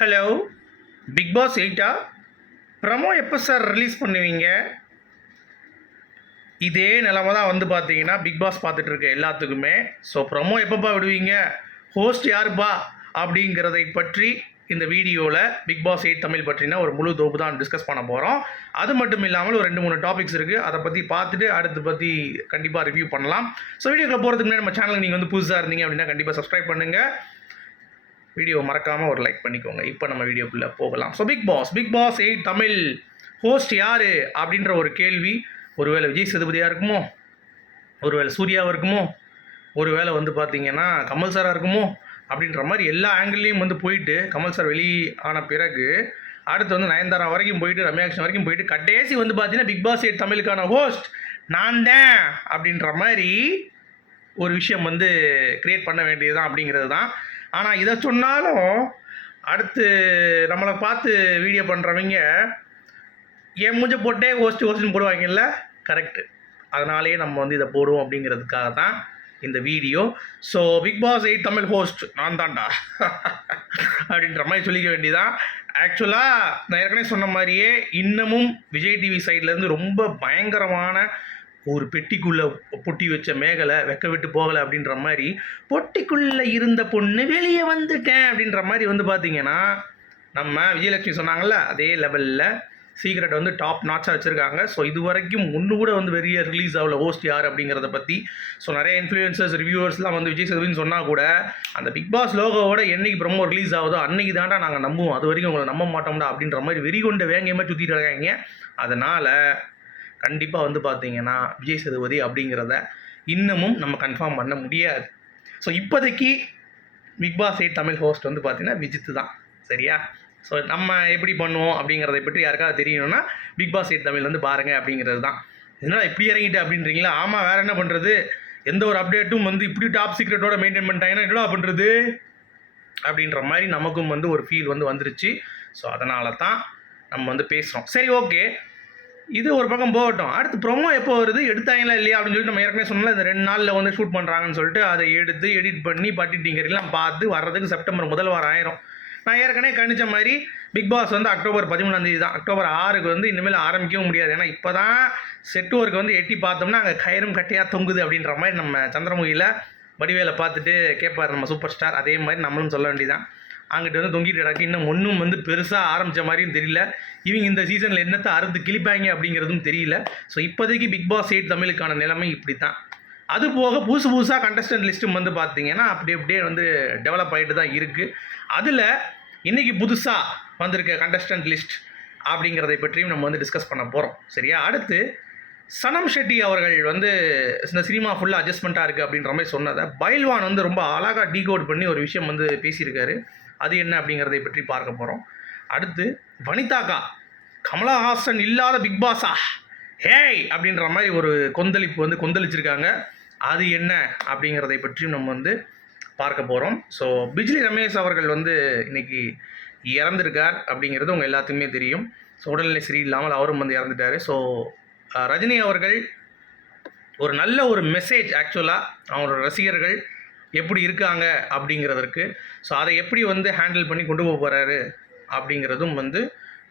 Hello. Big Boss எயிட்டா promo எப்போ sir release பண்ணுவீங்க? இதே நிலமை தான் வந்து பார்த்தீங்கன்னா பிக் பாஸ் பார்த்துட்டு இருக்க எல்லாத்துக்குமே. ஸோ ப்ரமோ எப்பப்பா விடுவீங்க? ஹோஸ்ட் யாருப்பா? அப்படிங்கிறதை பற்றி இந்த வீடியோவில் பிக் பாஸ் எயிட் தமிழ் பற்றினா ஒரு முழு தோப்பு தான் டிஸ்கஸ் பண்ண போகிறோம் அது மட்டும் இல்லாமல் ஒரு ரெண்டு மூணு டாபிக்ஸ் இருக்குது அதை பற்றி பார்த்துட்டு அடுத்து பற்றி கண்டிப்பாக ரிவ்யூ பண்ணலாம். ஸோ வீடியோக்குள்ள போகிறதுக்கு முன்னாடி நம்ம சேனலுக்கு நீங்கள் வந்து புதுசாக இருந்தீங்க அப்படின்னா கண்டிப்பாக சப்ஸ்கிரைப் பண்ணுங்கள் வீடியோ மறக்காமல் ஒரு லைக் பண்ணிக்கோங்க. இப்போ நம்ம வீடியோக்குள்ளே போகலாம். So Bigg Boss Bigg Boss eight Tamil host யார்? அப்படின்ற ஒரு கேள்வி. ஒருவேளை விஜய் சேதுபதியாக இருக்குமோ? ஒருவேளை சூர்யாவாக இருக்குமோ? ஒருவேளை வந்து பார்த்தீங்கன்னா கமல் சாராக இருக்குமோ? அப்படின்ற மாதிரி எல்லா ஆங்கிள்லேயும் வந்து போயிட்டு கமல் சார் வெளி ஆன பிறகு அடுத்து வந்து நயன்தாரா வரைக்கும் போயிட்டு ரம்யா வரைக்கும் போயிட்டு கடைசி வந்து பார்த்தீங்கன்னா பிக் பாஸ் எயிட் தமிழுக்கான ஹோஸ்ட் நான் தான் அப்படின்ற மாதிரி ஒரு விஷயம் வந்து கிரியேட் பண்ண வேண்டியது தான் அப்படிங்கிறது தான் ஆனால் இதை சொன்னாலும் அடுத்து நம்மளை பார்த்து வீடியோ பண்ணுறவங்க என் மூஞ்ச போட்டே ஹோஸ்ட் ஹோஸ்ட்னு போடுவாங்கல்ல? கரெக்டு அதனாலேயே நம்ம வந்து இதை போடுவோம் அப்படிங்கிறதுக்காக தான் இந்த video so Bigg Boss eight Tamil host நான் தான்டா. அப்படின்ற மாதிரி சொல்லிக்க வேண்டியதான் ஆக்சுவலாக நான் ஏற்கனவே சொன்ன மாதிரியே இன்னமும் விஜய் டிவி சைட்லேருந்து ரொம்ப பயங்கரமான ஒரு பெட்டிக்குள்ளே பொட்டி வச்ச மேகலை வெக்க விட்டு போகலை அப்படின்ற மாதிரி பொட்டிக்குள்ளே இருந்த பொண்ணு வெளியே வந்துட்டேன் அப்படின்ற மாதிரி வந்து பார்த்தீங்கன்னா நம்ம விஜயலட்சுமி சொன்னாங்கள்ல அதே லெவலில் சீக்ரெட் வந்து டாப் நாட்ஸாக வச்சுருக்காங்க. ஸோ இது வரைக்கும் ஒன்று கூட வந்து வெளிய ரிலீஸ் ஆகல ஹோஸ்ட் யார்? அப்படிங்கிறத பற்றி ஸோ நிறைய இன்ஃப்ளூயன்சர்ஸ் ரிவ்யூவர்ஸ்லாம் வந்து விஜய் சேதுபதினு சொன்னால் கூட அந்த பிக் பாஸ் லோகோவோட என்னைக்கு ப்ரமோ ரிலீஸ் ஆகுதோ அன்னைக்கு தாண்டா நாங்கள் நம்புவோம். அது வரைக்கும் உங்களை நம்ப மாட்டோம்டா அப்படின்ற மாதிரி வெறி கொண்ட வேங்கையமாக சுற்றிட்டு இருக்காங்க. அதனால் கண்டிப்பாக வந்து பார்த்தீங்கன்னா விஜய் சேதுபதி அப்படிங்கிறத இன்னமும் நம்ம கன்ஃபார்ம் பண்ண முடியாது. ஸோ இப்போதைக்கு Bigg Boss eight Tamil host வந்து பார்த்தீங்கன்னா விஜித் தான். சரியா? ஸோ நம்ம எப்படி பண்ணுவோம் அப்படிங்கிறத பற்றி யாருக்காவது தெரியணும்னா பிக் பாஸ் எயிட் தமிழ் வந்து பாருங்கள் அப்படிங்கிறது தான். என்னடா இப்படி இறங்கிட்டு அப்படின்றீங்களா? ஆமாம் வேறு என்ன பண்ணுறது எந்த ஒரு அப்டேட்டும் வந்து இப்படி டாப் சீக்ரெட்டோட மெயின்டைன் பண்ணிட்டாங்கன்னா என்னடா பண்ணுறது அப்படின்ற மாதிரி நமக்கும் வந்து ஒரு ஃபீல் வந்து வந்துருச்சு. ஸோ அதனால தான் நம்ம வந்து பேசுகிறோம் சரி ஓகே இது ஒரு பக்கம் போகட்டும். அடுத்து ப்ரொமோ எப்போ வருது? எடுத்தாங்களா இல்லையா? அப்படின்னு சொல்லிட்டு நம்ம ஏற்கனவே சொன்னல இந்த ரெண்டு நாளில் வந்து ஷூட் பண்ணுறாங்கன்னு சொல்லிட்டு அதை எடுத்து எடிட் பண்ணி பட்டிட்டிங்கரெல்லாம் பார்த்து வர்றதுக்கு செப்டம்பர் முதல் வாரம் ஆயிரும். நான் ஏற்கனவே கணிச்ச மாதிரி பிக் பாஸ் வந்து அக்டோபர் பதிமூணாம் தேதி தான். அக்டோபர் ஆறுக்கு வந்து இனிமேல் ஆரம்பிக்கவும் முடியாது. ஏன்னா இப்போ தான் செட் ஒர்க் வந்து எட்டி பார்த்தோம்னா அங்கே கயிறும் கட்டையாக தொங்குது அப்படின்ற மாதிரி நம்ம சந்திரமுகியில் வடிவேலை பார்த்துட்டு கேட்பார் நம்ம சூப்பர் ஸ்டார் அதே மாதிரி நம்மளும் சொல்ல வேண்டியதான் அங்கிட்ட வந்து தொங்கிட்டு கிடக்கு. இன்னும் ஒன்றும் வந்து பெருசாக ஆரம்பித்த மாதிரியும் தெரியல. இவங்க இந்த சீசனில் என்னத்தை அறுத்து கிழிப்பாங்க அப்படிங்கிறதும் தெரியல. ஸோ இப்போதைக்கு பிக் பாஸ் எயிட் தமிழுக்கான நிலைமை இப்படி தான் அது போக புதுசு புதுசாக கண்டஸ்டன்ட் லிஸ்ட்டும் வந்து பார்த்தீங்கன்னா அப்படி அப்படியே வந்து டெவலப் ஆகிட்டு தான் இருக்குது அதில் இன்றைக்கி புதுசாக வந்திருக்க கண்டஸ்டன்ட் லிஸ்ட் அப்படிங்கிறதை பற்றியும் நம்ம வந்து டிஸ்கஸ் பண்ண போகிறோம் சரியா? அடுத்து சனம் ஷெட்டி அவர்கள் வந்து இந்த சினிமா ஃபுல்லாக அட்ஜஸ்ட்மெண்ட்டாக இருக்குது அப்படின்ற மாதிரி சொன்னதை பைல்வான் வந்து ரொம்ப அழகாக டீகோட் பண்ணி ஒரு விஷயம் வந்து பேசியிருக்காரு. அது என்ன அப்படிங்கிறதை பற்றி பார்க்க போகிறோம் அடுத்து வனிதாக்கா கமலஹாசன் இல்லாத பிக் பாஸா ஹேய்! அப்படின்ற மாதிரி ஒரு கொந்தளிப்பு வந்து கொந்தளிச்சிருக்காங்க. அது என்ன அப்படிங்கிறதை பற்றியும் நம்ம வந்து பார்க்க போகிறோம் ஸோ பிஜ்லி ரமேஷ் அவர்கள் வந்து இன்றைக்கி இறந்திருக்கார் அப்படிங்கிறது உங்கள் எல்லாத்துக்குமே தெரியும். ஸோ உடல்நிலை சரியில்லாமல் அவரும் வந்து இறந்துட்டார். ஸோ ரஜினி அவர்கள் ஒரு நல்ல ஒரு மெசேஜ் ஆக்சுவலாக அவங்களோட ரசிகர்கள் எப்படி இருக்காங்க அப்படிங்கிறதற்கு. ஸோ அதை எப்படி வந்து ஹேண்டில் பண்ணி கொண்டு போக போகிறாரு அப்படிங்கிறதும் வந்து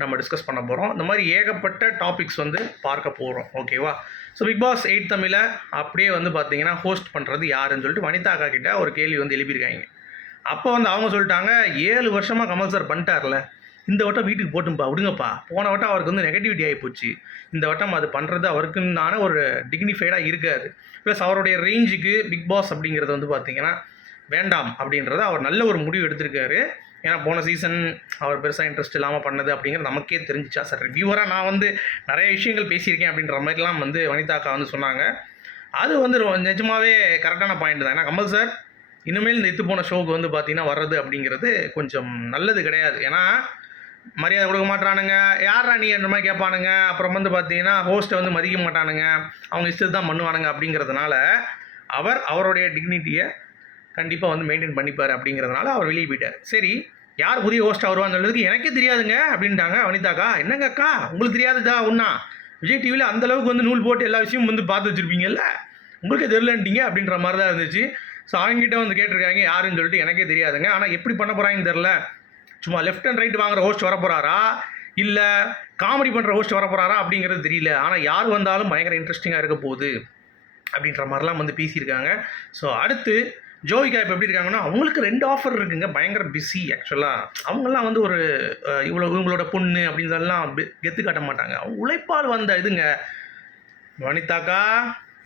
நம்ம டிஸ்கஸ் பண்ண போகிறோம் இந்த மாதிரி ஏகப்பட்ட டாபிக்ஸ் வந்து பார்க்க போகிறோம் ஓகேவா ஸோ பிக் பாஸ் எயிட் தமிழை அப்படியே வந்து பார்த்தீங்கன்னா ஹோஸ்ட் பண்ணுறது யாருன்னு சொல்லிட்டு வனிதா அக்கா கிட்ட ஒரு கேள்வி வந்து எழுப்பியிருக்காங்க. அப்போ வந்து அவங்க சொல்லிட்டாங்க ஏழு வருஷமாக கமல் சார் பண்ணிட்டார்ல. இந்த வட்டம் வீட்டுக்கு போட்டும்பா விடுங்கப்பா. போன வட்டம் அவருக்கு வந்து நெகட்டிவிட்டி ஆகி போச்சு. இந்த வட்டம் அது பண்ணுறது அவருக்குன்னான ஒரு டிக்னிஃபைடாக இருக்காது. ப்ளஸ் அவருடைய ரேஞ்சுக்கு பிக் பாஸ் அப்படிங்கிறது வந்து பார்த்தீங்கன்னா வேண்டாம் அப்படின்றத அவர் நல்ல ஒரு முடிவு எடுத்திருக்காரு. ஏன்னா போன சீசன் அவர் பெருசாக இன்ட்ரெஸ்ட் இல்லாமல் பண்ணது அப்படிங்கிறது நமக்கே தெரிஞ்சிச்சா. சார் ரிவ்யூவராக நான் வந்து நிறைய விஷயங்கள் பேசியிருக்கேன் அப்படின்ற மாதிரிலாம் வந்து வனிதாக்கா வந்து சொன்னாங்க. அது வந்து நிஜமாவே கரெக்டான பாயிண்ட் தான். ஏன்னா கமல் சார் இனிமேல் இந்த இத்து போன ஷோவுக்கு வந்து பார்த்தீங்கன்னா வர்றது அப்படிங்கிறது கொஞ்சம் நல்லது கிடையாது. ஏன்னா மரியாதை கொடுக்க மாட்டானுங்க யாரா நீ என்ற மாதிரி கேட்பானுங்க அப்புறம் வந்து பார்த்தீங்கன்னா ஹோஸ்ட்டை வந்து மதிக்க மாட்டானுங்க. அவங்க இஷ்டத்தை தான் பண்ணுவானுங்க அப்படிங்கிறதுனால அவர் அவருடைய டிக்னிட்டியை கண்டிப்பாக வந்து மெயின்டைன் பண்ணிப்பார் அப்படிங்கிறதுனால அவர் வெளியே போயிட்டார். சரி யார் புதிய ஹோஸ்ட்டாக வருவான்னு சொல்றதுக்கு எனக்கே தெரியாதுங்க அப்படின்ட்டாங்க வனிதாக்கா என்னங்க அக்கா? உங்களுக்கு தெரியாதுதா ஒன்றா விஜய் டிவியில் அந்தளவுக்கு வந்து நூல் போட்டு எல்லா விஷயமும் வந்து பார்த்து வச்சுருப்பீங்கல்ல? உங்களுக்கே தெரிலன்ட்டீங்க அப்படின்ற மாதிரி தான் இருந்துச்சு ஸோ அவங்ககிட்ட வந்து கேட்டிருக்காங்க யாருன்னு சொல்லிட்டு எனக்கே தெரியாதுங்க. ஆனால் எப்படி பண்ண போகிறாங்கன்னு தெரில சும்மா லெஃப்ட் அண்ட் ரைட் வாங்குற ஹோஸ்ட் வர போகிறாரா இல்லை காமெடி பண்ணுற ஹோஸ்ட் வர போகிறாரா அப்படிங்கிறது தெரியல. ஆனால் யார் வந்தாலும் பயங்கர இன்ட்ரெஸ்டிங்காக இருக்க போகுது அப்படின்ற மாதிரிலாம் வந்து பேசியிருக்காங்க. ஸோ அடுத்து ஜோவிகா இப்போ எப்படி இருக்காங்கன்னா அவங்களுக்கு ரெண்டு ஆஃபர் இருக்குங்க. பயங்கர பிஸி ஆக்சுவலாக அவங்கெல்லாம் வந்து ஒரு இவ்வளோ இவங்களோட பொண்ணு அப்படின்றதெல்லாம் கெத்து காட்ட மாட்டாங்க. அவங்க உழைப்பால் வந்த இதுங்க. வனிதாக்கா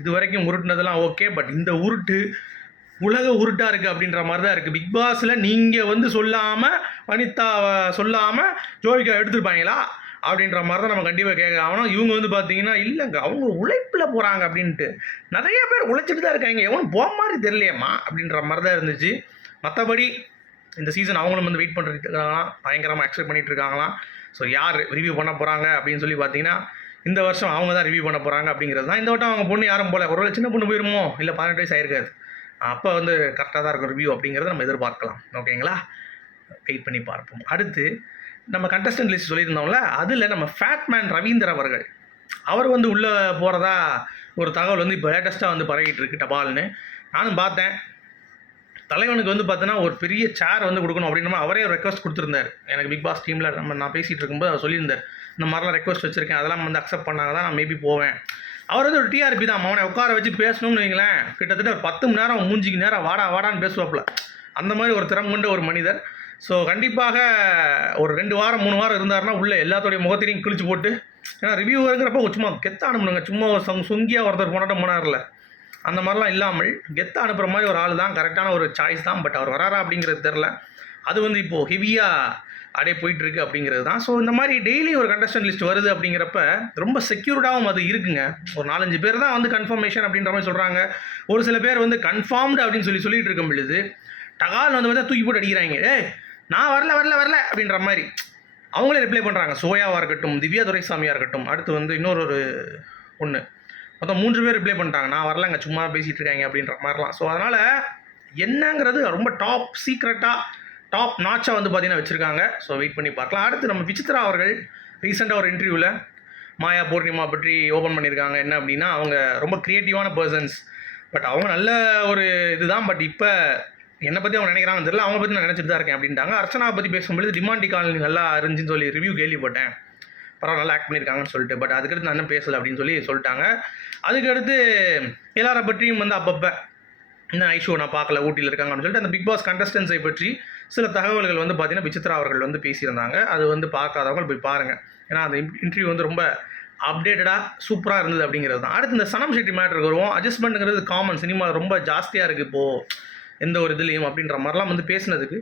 இது வரைக்கும் உருட்டுனதெல்லாம் ஓகே பட் இந்த உருட்டு உலக உருட்டாக இருக்குது அப்படின்ற மாதிரி தான் இருக்குது பிக் பாஸில் நீங்கள் வந்து சொல்லாமல் வனிதா சொல்லாமல் ஜோவிகா எடுத்துருப்பாங்களா? அப்படின்ற மாதிரி தான் நம்ம கண்டிப்பாக கேட்க ஆகணும். இவங்க வந்து பார்த்தீங்கன்னா இல்லைங்க அவங்க உழைப்பில் போகிறாங்க அப்படின்ட்டு. நிறைய பேர் உழைச்சிட்டு தான் இருக்காங்க. எவனும் போக மாதிரி தெரியலையம்மா அப்படின்ற மாதிரி தான் இருந்துச்சு. மற்றபடி இந்த சீசன் அவங்களும் வந்து வெயிட் பண்ணிட்டு இருக்காங்களாம். பயங்கரமாக எக்ஸ்பெக்ட் பண்ணிட்டு இருக்காங்களாம். ஸோ யார் ரிவ்யூ பண்ண போகிறாங்க அப்படின்னு சொல்லி பார்த்தீங்கன்னா இந்த வருஷம் அவங்க தான் ரிவ்யூ பண்ண போகிறாங்க அப்படிங்கிறது தான். இந்த வட்டம் அவங்க பொண்ணு யாரும் போல. ஒரு சின்ன பொண்ணு போயிருமோ? இல்லை பதினெட்டு வயசு ஆயிருக்காது. அப்போ வந்து கரெக்டாக தான் இருக்கும் ரிவ்யூ அப்படிங்கிறத நம்ம எதிர்பார்க்கலாம். ஓகேங்களா வெயிட் பண்ணி பார்ப்போம். அடுத்து நம்ம கண்டஸ்டன்ட் லிஸ்ட் சொல்லியிருந்தோம்ல அதில் நம்ம ஃபேட்மேன் ரவீந்தர் அவர்கள். அவர் வந்து உள்ளே போகிறதா ஒரு தகவல் வந்து இப்போ லேட்டஸ்ட்டாக வந்து பரவிட்டு இருக்கு டபால்னு. நானும் பார்த்தேன். தலைவனுக்கு வந்து பார்த்தோன்னா ஒரு பெரிய சேர் வந்து கொடுக்கணும் அப்படின்னு அவரே ஒரு ரெக்வஸ்ட் கொடுத்துருந்தார். எனக்கு பிக் பாஸ் டீமில் நம்ம நான் பேசிகிட்டு இருக்கும்போது அவர் சொல்லியிருந்தார். இந்த மாதிரிலாம் ரெக்வஸ்ட் வச்சுருக்கேன். அதெல்லாம் வந்து அக்செப்ட் பண்ணாங்க தான் நான் மேபி போவேன். அவர் வந்து ஒரு டிஆர்பி தான் அவனை உட்கார வச்சு பேசணும்னு வைங்களேன். கிட்டத்தட்ட ஒரு பத்து மணி நேரம் மூஞ்சிக்கு நேரம் வாடா வாடான்னு பேசுவாப்புல. அந்த மாதிரி ஒரு திறம் கொண்ட ஒரு மனிதர். ஸோ கண்டிப்பாக ஒரு ரெண்டு வாரம் மூணு வாரம் இருந்தாருன்னா உள்ளே எல்லாத்தோடைய முகத்திலையும் கிழிச்சு போட்டு ஏன்னா ரிவ்யூவருங்கிறப்ப சும்மா கெத்த அனுப்பணுங்க சும்மா ஒரு சொங் சொங்கியாக ஒருத்தர் போனாட்டம் போனார்ல. அந்த மாதிரிலாம் இல்லாமல் கெத்த அனுப்புகிற மாதிரி ஒரு ஆள் தான் கரெக்டான ஒரு சாய்ஸ் தான். பட் அவர் வராரா அப்படிங்கிறது தெரில அது வந்து இப்போது ஹெவியாக அப்படியே போயிட்டு இருக்கு அப்படிங்கிறது தான். ஸோ இந்த மாதிரி டெய்லி ஒரு கண்டஸ்டன்ட் லிஸ்ட் வருது அப்படிங்கிறப்ப ரொம்ப செக்யூர்டாகவும் அது இருக்குங்க. ஒரு நாலஞ்சு பேர் தான் வந்து கன்ஃபர்மேஷன் அப்படின்ற மாதிரி சொல்கிறாங்க ஒரு சில பேர் வந்து கன்ஃபார்ம்டு அப்படின்னு சொல்லி சொல்லிட்டு இருக்கும் பொழுது டகால் வந்து பார்த்தா தூக்கி போட்டு அடிக்கிறாங்க. ஏ நான் வரல வரல வரல அப்படின்ற மாதிரி அவங்களே ரிப்ளை பண்ணுறாங்க சோயாவாக இருக்கட்டும் திவ்யா துரைசாமியாக இருக்கட்டும். அடுத்து வந்து இன்னொரு ஒரு ஒன்று மொத்தம் மூன்று பேர் ரிப்ளை பண்ணிட்டாங்க. நான் வரலங்க சும்மா பேசிகிட்டு இருக்காங்க அப்படின்ற மாதிரிலாம். ஸோ அதனால் என்னங்கிறது ரொம்ப டாப் சீக்ரெட்டாக டாப் நாச்சாக வந்து பார்த்தீங்கன்னா வச்சுருக்காங்க. ஸோ வெயிட் பண்ணி பார்க்கலாம். அடுத்து நம்ம விசித்ரா அவர்கள் ரீசெண்டாக ஒரு இன்டர்வியூவில் மாயா பூர்ணிமா பற்றி ஓப்பன் பண்ணியிருக்காங்க. என்ன அப்படின்னா அவங்க ரொம்ப க்ரியேட்டிவான பர்சன்ஸ் பட் அவங்க நல்ல ஒரு இதுதான். பட் இப்போ என்னை பற்றி அவங்க நினைக்கிறாங்கன்னு தெரியல. அவங்க பற்றி நான் நினச்சிட்டு தான் இருக்கேன் அப்படின்ட்டாங்க. அர்ச்சனா பற்றி பேசும்பொழுது டிமாண்டி காலனி நல்லா இருந்துச்சுன்னு சொல்லி ரிவ்யூ கேள்விப்பட்டேன். பரவாயில்ல நல்லா ஆக்ட் பண்ணியிருக்காங்கன்னு சொல்லிட்டு. பட் அதுக்கடுத்து நான் என்ன பேசலை அப்படின்னு சொல்லி சொல்லிட்டாங்க. அதுக்கடுத்து எல்லாரை பற்றியும் வந்து அப்பப்போ இன்னும் ஐஷோ நான் பார்க்கல ஊட்டியில் இருக்காங்க அப்படின்னு சொல்லிட்டு அந்த பிக் பாஸ் கண்டஸ்டன்ஸை பற்றி சில தகவல்கள் வந்து பார்த்தீங்கன்னா விசித்ரா அவர்கள் வந்து பேசியிருந்தாங்க. அது வந்து பார்க்காதவங்க போய் பாருங்கள் ஏன்னா அந்த இன்டர்வியூ வந்து ரொம்ப அப்டேட்டடாக சூப்பராக இருந்தது அப்படிங்கிறது தான். அடுத்து இந்த சனம் ஷெட்டி மேட்ருக்கு வருவோம். அட்ஜஸ்ட்மெண்ட்டுங்கிறது காமன் சினிமாவில் ரொம்ப ஜாஸ்தியாக இருக்குது இப்போது எந்த ஒரு இதுலேயும் அப்படின்ற மாதிரிலாம் வந்து பேசினதுக்கு.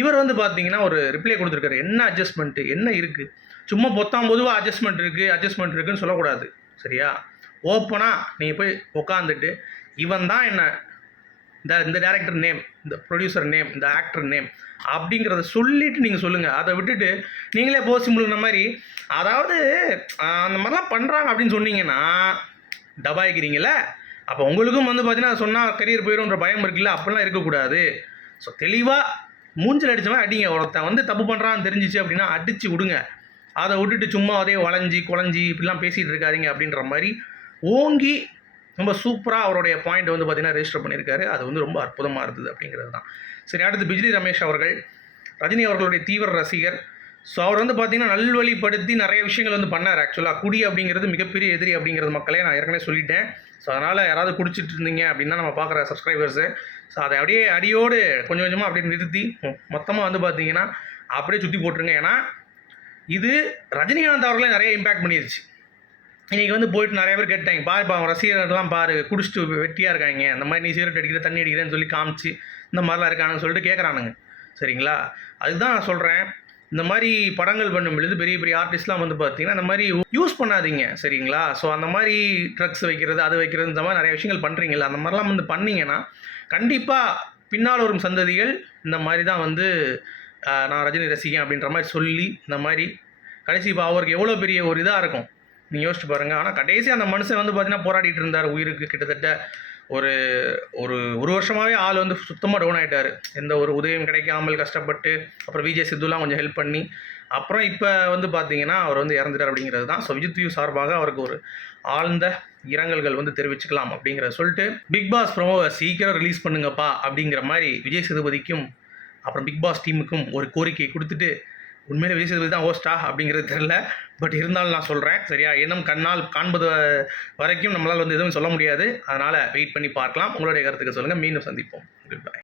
இவர் வந்து பார்த்தீங்கன்னா ஒரு ரிப்ளை கொடுத்துருக்காரு. என்ன அட்ஜஸ்ட்மெண்ட்டு என்ன இருக்குது சும்மா பொத்தாம் பொதுவாக அட்ஜஸ்ட்மெண்ட் இருக்குது அட்ஜஸ்ட்மெண்ட் இருக்குன்னு சொல்லக்கூடாது. சரியா? ஓப்பனாக நீங்கள் போய் உட்காந்துட்டு இவன் தான் என்ன இந்த இந்த டேரக்டர் நேம் இந்த ப்ரொடியூசர் நேம் இந்த ஆக்டர் நேம் அப்படிங்கிறத சொல்லிட்டு நீங்கள் சொல்லுங்கள் அதை விட்டுட்டு நீங்களே போசி முழுகின மாதிரி அதாவது அந்த மாதிரிலாம் பண்ணுறாங்க அப்படின்னு சொன்னீங்கன்னா டபாய்க்கிறீங்களே அப்போ உங்களுக்கும் வந்து பார்த்தீங்கன்னா சொன்னால் கரியர் போயிடும்ன்ற பயம் இருக்குல்ல? அப்படிலாம் இருக்கக்கூடாது. ஸோ தெளிவாக மூஞ்சில் அடித்தவன் அடிங்க. ஒருத்தன் வந்து தப்பு பண்ணுறான்னு தெரிஞ்சிச்சு அப்படின்னா அடித்து விடுங்க. அதை விட்டுட்டு சும்மா அதே வளைஞ்சி குழஞ்சி இப்படிலாம் பேசிகிட்டு இருக்காதீங்க அப்படின்ற மாதிரி ஓங்கி ரொம்ப சூப்பராக அவருடைய பாயிண்ட் வந்து பார்த்தீங்கன்னா ரெஜிஸ்டர் பண்ணியிருக்காரு. அது வந்து ரொம்ப அற்புதமாக இருந்தது அப்படிங்கிறது தான் சரி அடுத்து பிஜ்லி ரமேஷ் அவர்கள் ரஜினி அவர்களுடைய தீவிர ரசிகர். ஸோ அவர் வந்து பார்த்தீங்கன்னா நல்வழிப்படுத்தி நிறைய விஷயங்கள் வந்து பண்ணார் ஆக்சுவலாக குடி அப்படிங்கிறது மிகப்பெரிய எதிரி அப்படிங்கிறது மக்களே நான் ஏற்கனவே சொல்லிட்டேன். ஸோ அதனால் யாராவது குடிச்சிட்டு இருந்தீங்க அப்படின்னா நம்ம பார்க்குற சப்ஸ்கிரைபர்ஸு ஸோ அதை அப்படியே அடியோடு கொஞ்சம் கொஞ்சமாக அப்படியே நிறுத்தி மொத்தமாக வந்து பார்த்தீங்கன்னா அப்படியே சுற்றி போட்டுருங்க. ஏன்னா இது ரஜினிகாந்த் அவர்களே நிறைய இம்பேக்ட் பண்ணிருச்சு. இன்றைக்கி வந்து போயிட்டு நிறைய பேர் கேட்டாங்க பாரு பா ரசிகர்கள்லாம் பாரு குடிச்சிட்டு வெட்டியாக இருக்காங்க. அந்த மாதிரி நீ சிகரெட் அடிக்கிற தண்ணி அடிக்கிறேன்னு சொல்லி காமிச்சு இந்த மாதிரிலாம் இருக்கானுங்க சொல்லிட்டு கேட்குறானுங்க சரிங்களா? அதுதான் நான் சொல்கிறேன் இந்த மாதிரி படங்கள் பண்ணும் பொழுது பெரிய பெரிய ஆர்டிஸ்ட்லாம் வந்து பார்த்தீங்கன்னா இந்த மாதிரி யூஸ் பண்ணாதீங்க. சரிங்களா? ஸோ அந்த மாதிரி ட்ரக்ஸ் வைக்கிறது அது வைக்கிறது இந்த மாதிரி நிறைய விஷயங்கள் பண்ணுறீங்களா அந்த மாதிரிலாம் வந்து பண்ணிங்கன்னா கண்டிப்பாக பின்னால் வரும் சந்ததிகள் இந்த மாதிரி தான் வந்து நான் ரஜினி ரசிகன் அப்படின்ற மாதிரி சொல்லி இந்த மாதிரி கடைசி இப்போ அவருக்கு எவ்வளோ பெரிய ஒரு இதாக இருக்கும். நீங்கள் யோசிச்சு பாருங்கள் ஆனால் கடைசி அந்த மனுஷன் வந்து பார்த்தீங்கன்னா போராடிட்டு இருந்தார். உயிருக்கு கிட்டத்தட்ட ஒரு ஒரு ஒரு வருஷமாகவே ஆள் வந்து சுத்தமாக டவுன் ஆகிட்டார் எந்த ஒரு உதவியும் கிடைக்காமல் கஷ்டப்பட்டு அப்புறம் விஜய் சித்துலாம் கொஞ்சம் ஹெல்ப் பண்ணி அப்புறம் இப்போ வந்து பார்த்தீங்கன்னா அவர் வந்து இறந்துட்டார் அப்படிங்கிறது தான். ஸோ விஜித் சார்பாக அவருக்கு ஒரு ஆழ்ந்த இரங்கல்கள் வந்து தெரிவிச்சுக்கலாம் அப்படிங்கிறத சொல்லிட்டு பிக் பாஸ் ப்ரோமோவை சீக்கிரம் ரிலீஸ் பண்ணுங்கப்பா அப்படிங்கிற மாதிரி விஜய் சேதுபதிக்கும் அப்புறம் பிக் பாஸ் டீமுக்கும் ஒரு கோரிக்கை கொடுத்துட்டு உண்மையிலே விஜய் சேதுபதி தான் ஹோஸ்டா அப்படிங்கிறது தெரில பட் இருந்தாலும் நான் சொல்கிறேன் சரியா? இன்னும் கண்ணால் காண்பது வரைக்கும் நம்மளால் வந்து எதுவும் சொல்ல முடியாது. அதனால் வெயிட் பண்ணி பார்க்கலாம். உங்களுடைய கருத்துக்கு சொல்லுங்கள் மீண்டும் சந்திப்போம். Good bye